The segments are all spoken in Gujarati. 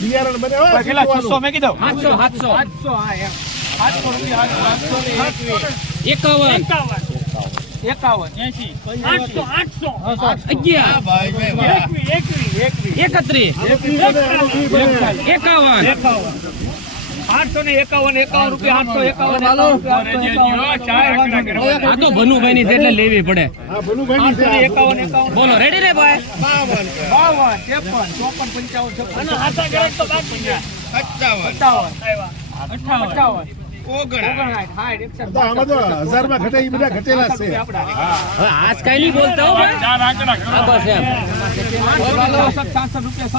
બિયારણ બને હો કેટલા 600 મેં કીધું 700 800 રૂપિયા ભનુભાઈ ની એટલે લેવી પડે. બોલો રેડી રે ભાઈ. 1000 આજ કઈ નહીં બોલતા હો ભાઈ. બસ એમ 700 રૂપિયા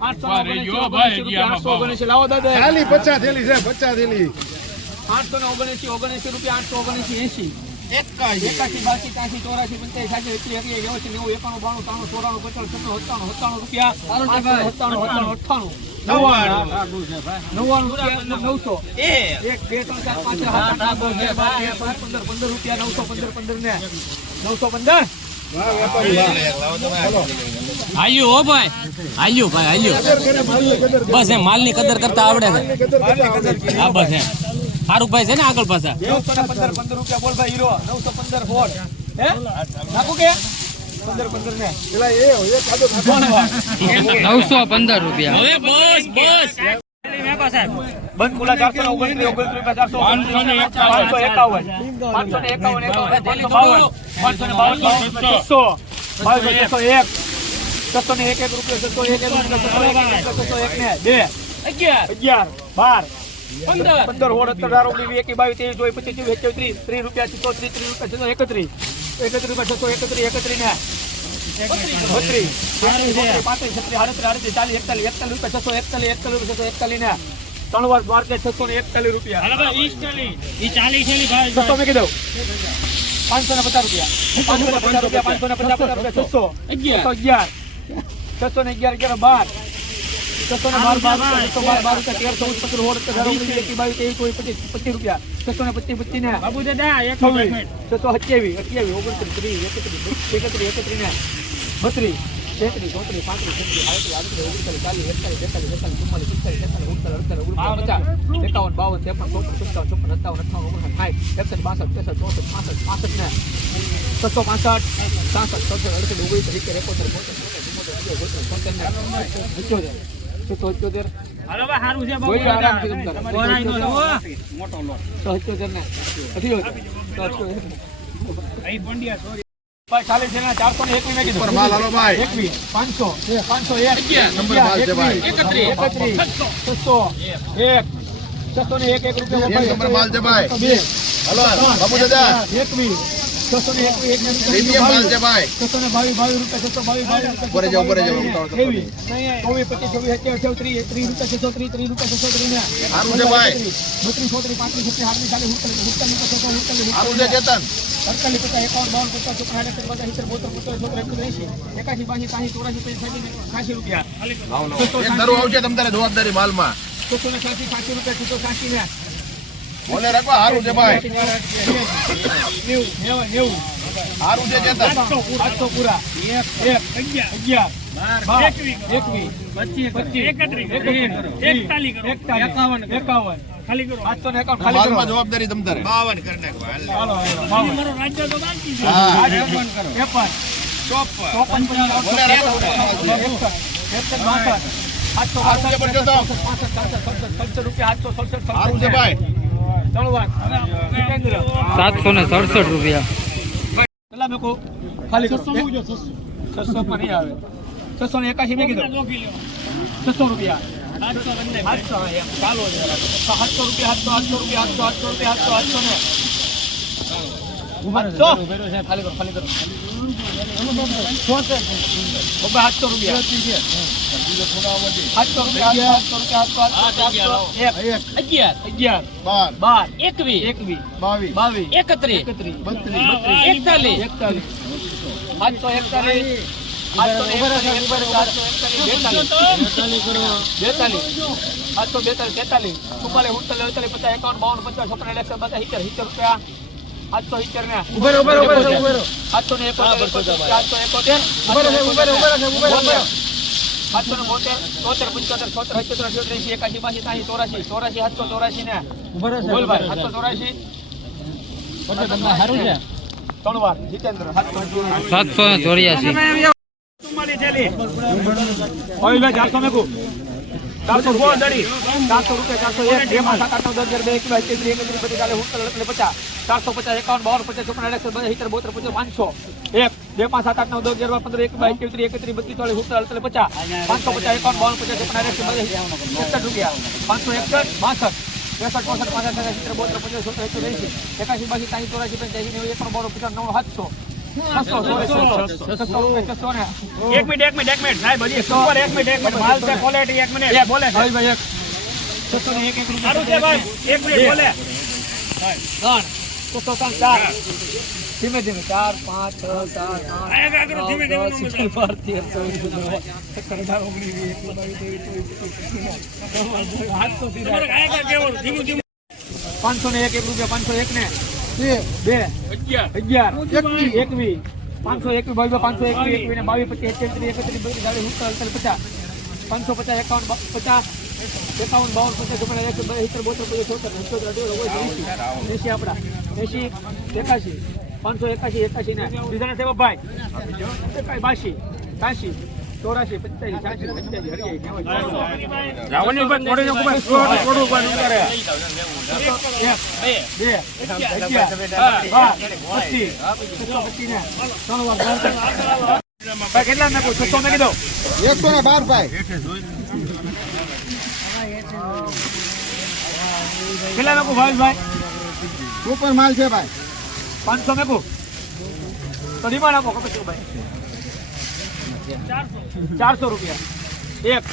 879 લાવો દાદા. ખાલી 50 થેલી છે 50 થેલી 879 રૂપિયા 879 81 82 83 84 97 રૂપિયા હાલ્યું હો ભાઈ. હાલ્યું બસ એમ માલ ની કદર કરતા આવડે છે. હા બસ એમ સારું ભાઈ છે ને આગળ પાછા 915 રૂપિયા બોલ ભાઈ હીરો 915 બોલ હે નાખો કે 15 ને પેલા એ એક આદો 915 રૂપિયા. હવે બસ બંધ ખુલા 429 રૂપિયા 15 હોળ 18 19 21 22 23 30 રૂપિયા 630 રૂપિયા 631 ને 32 ત્રણ વાર માર્કેટ 641 રૂપિયા 600 મેં કીધું 550 રૂપિયા 550 રૂપિયા 611 12 રૂપિયા 625 ને બાબુ દાદા 627 ચાલે છે 421 મેં કીધું માલ હાલો ભાઈ 21 500 501 નંબર માલ છે ભાઈ 31 601 રૂપિયા નંબર માલ છે ભાઈ 2 હાલો બાબુ દાદા 21 601 પ્રીમિયમ માલ છે ભાઈ 622 રૂપિયા 622 ઉપર જાવ એવી 24 25 30 રૂપિયા 630 ને હારું છે ભાઈ 32 33 35 હારની ચાલે હારું છે ચેતન 48 રૂપિયા એક ધરું આવશે તમારે જવાબદારી માલમાં 680 રૂપિયા 680 ને બોલે રાખવા હારું છે ભાઈ 90 હારું છે ચેતન 800 પૂરા 1 11 12 51 ખાલી કરો 851 ખાલી કરો માલમાં જવાબદારી તમારે 52 કરી નાખવા ચાલો 52 રાજ્ય તો બાકી છે 53 767 રૂપિયા. પેલા મેં કહું ખાલી 600 પર નહીં આવે 681 મેં કીધું 600 રૂપિયા 800 ચાલો 700 રૂપિયા 800 રૂપિયા 800 રૂપિયા 800 ને 800 ખાલી કરો 800 રૂપિયા 741 ત્રણ વાર જીતેન્દ્ર 784 400 મેકુ 400 રૂપિયા 401 2 માં 7 8 9 10 11 12 21 23 450 51 52 55 56 57 58 1 2 5 7 8 9 10 11 15 21 22 23 24 50 550 51 52 55 રૂપિયા 561 62 63 65 એક મિનિટ સાહેબ હજી સુપર એક મિનિટ માલ છે ક્વોલિટી એક મિનિટ બોલે ભાઈ ભાઈ 601 રૂપિયા સારું છે ભાઈ એક મિનિટ બોલે ત્રણ 604 ધીમે ધીમે 4 5 6 7 8 9 10 11 12 13 501 રૂપિયા 501 ને 2 11 21 521 ભાઈ 521 ને 22 25 31 32 50 51 50 51 આપડા 80 81 581 ને બીજાના સેવક ભાઈ 82 83 84 85 કેટલા નાખો 600 નાખી દો 112 ભાઈ કેટલા નાખો ભાઈ સુપર માલ છે ભાઈ 500 નાખો તો ડિમાન્ડ આપો કપે ભાઈ 400 રૂપિયા એક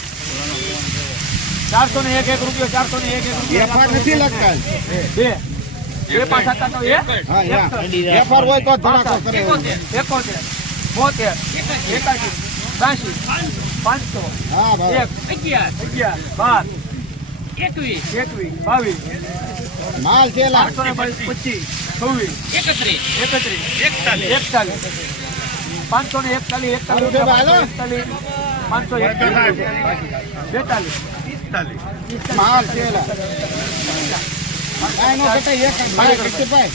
400 ને 1 રૂપિયો 400 ને 1 રૂપિયો એફઆર નથી લગતા બે 2 5 7 8 હા એફઆર હોય તો ધડાકો કરે 71 72 81 500 હા ભાઈ 11 12 21 22 માલ છે લા 825 26 31 541 માલ છે લા કાઈ નો ઘટે એક ભાઈ કિસ્સે ભાઈ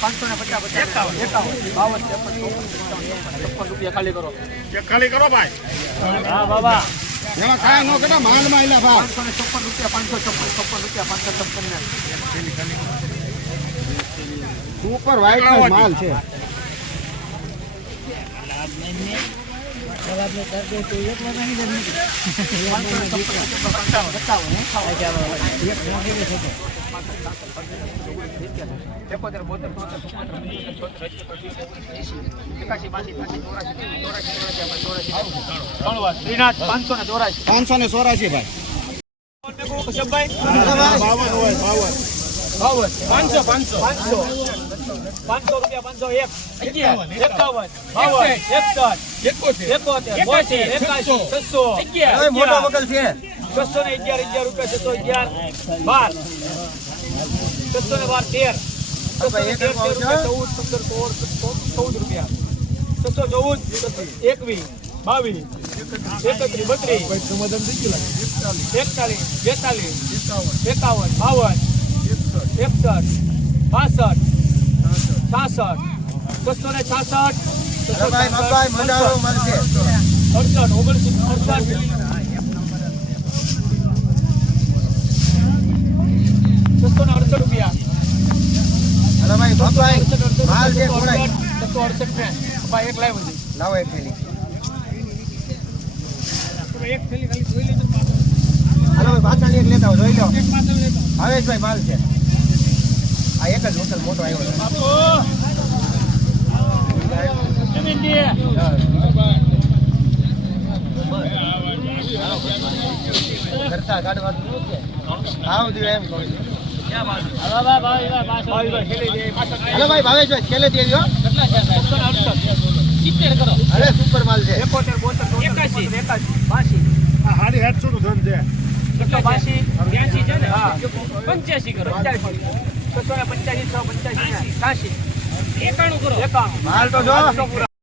550 રૂપિયા ખાલી કરો ખાલી કરો ભાઈ હા બાબા એમાં કાઈ નો ઘટે માલ માં આલા ભાઈ 556 રૂપિયા 556 સુપર વાઇટ નો માલ છે શ્રીનાથ 584 ભાઈ 500 રૂપિયા 668 રૂપિયા અરે ભાઈ બાપાઈ માલ છે થોડા 668 ને ભાઈ એક લાઈવ હતી લાવો એક થેલી એક થેલી ખાલી જોઈ લેજો હાલો ભાઈ પાછળ એક લેતા જોઈ લો એક પાછળ લેજો ભાવેશભાઈ માલ છે આ એક જ હોટલ મોટો આવ્યો છે બાપુ જમીન દે કરતા કાઢવાનું છે આવ દે એમ કહું છું ભાઈ હાલો ભાઈ ભાવેશભાઈ છેલ્લે દે દો કેટલા છે 668 અરે સુપર માલ છે 71 72 81 82 હાડી 800 નું ધન છે 182 83 છે ને હા 85 કરો 685 685 81 કરો 91 માલ તો જો